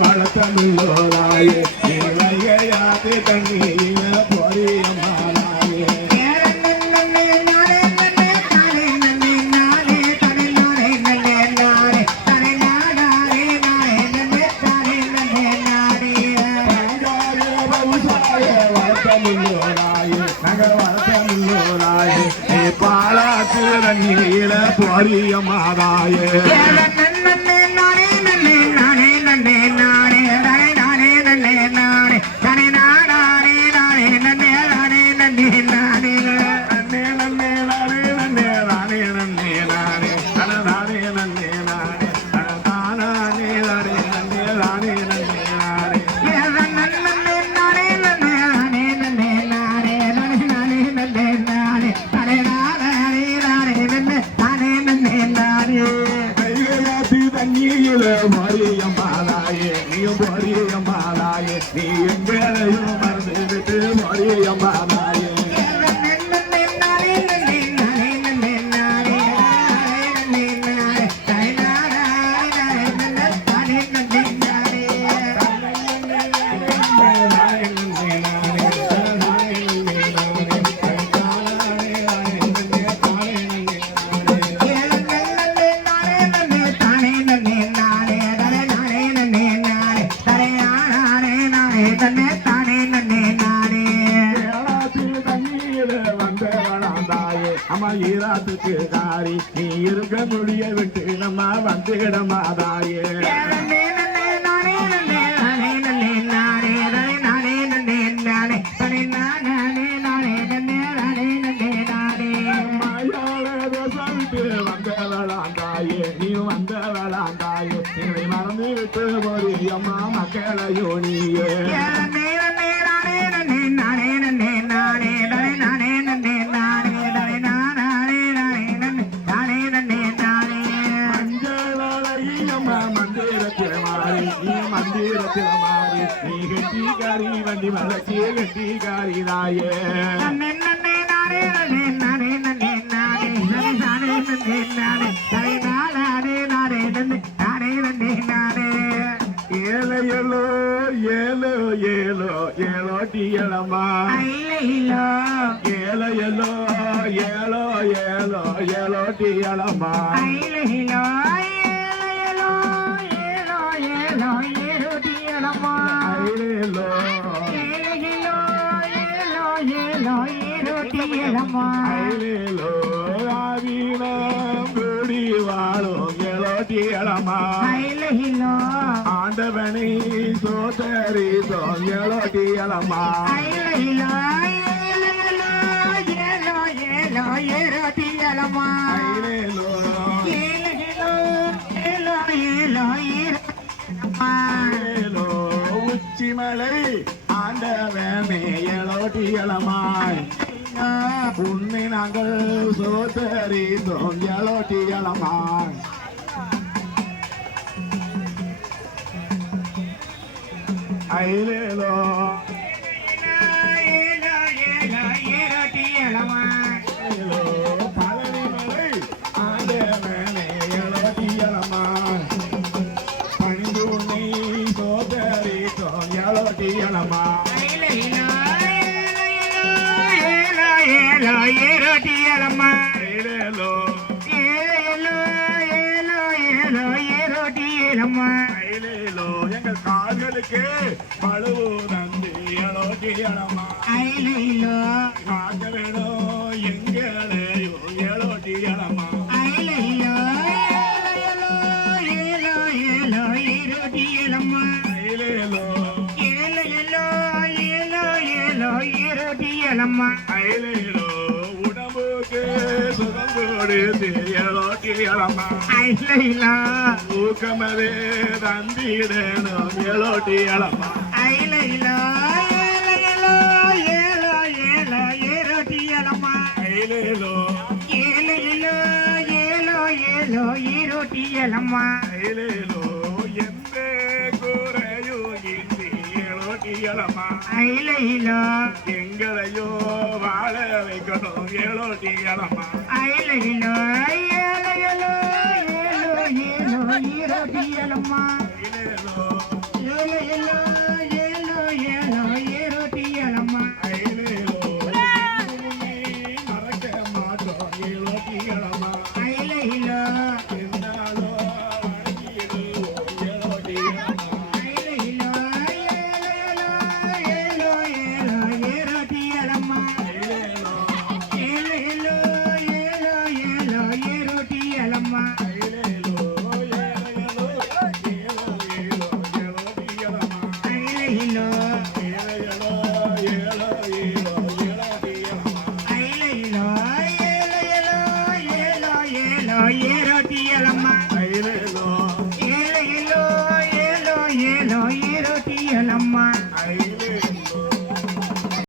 வளர்த்தமிழோராயே வைகையாத்து தண்ணியில பொரியமானாயே வளர்த்தமிழோராயே பாலாத்து தண்ணியில பொரியமாதாயே மரியம்மாளாயே நீயும் மரியம்மாளாயே நீ எங்களையும் மறந்துவிட்டு மரியம்மாளாயே அம்மா ஈராத்துக்கு காரி நீ இருக்க முடிய விட்டு நம்ம வந்துடமாதாயே வந்தவளாந்தாயே நீ வந்தவளாந்தாயே நீ மறந்து விட்டு போரி அம்மா மக்களையோ நீயே மந்திரத்தில் மாறி நீ கெட்டிக்காரி வண்டி வளர்ச்சிய கெட்டிக்காரி தாயே ஏழோ ஏழோ ஏழோ ஏழோட்டியலம்மா ஏழோ ஏழோ ஏழோ ஏழோ ஏழோட்டியலம்மா கூடி வாழும் எலோட்டியலம்மா ஆண்டவனை சோதரி எலோட்டியலம்மா உச்சிமலை ஆண்டவனே எலோட்டியலமாய் உன்னை நாங்கள் சோதரித்தோம் எலோட்டியலமாய் ஐலேலோ பழனிமலை ஆண்டவனே எலோட்டியலமாய் பணிந்து உன்னை சோதரித்தோம் எலோட்டியலமாய் எங்கள் கால்களுக்கு பழுவு நந்தி எலோட்டியலம்மா காக்க வேணும் எங்களையோ எலோட்டியலம்மா உடம்புக்கு சுகம் கொடுத்து எலோட்டியலம்மா ஊக்கமதே தந்திடணும் எலோட்டியலம்மா எந்த குறையும் இன்றி எலோட்டியலம்மா எங்களையோ வாழ வைக்கணும் எலோட்டியலம்மா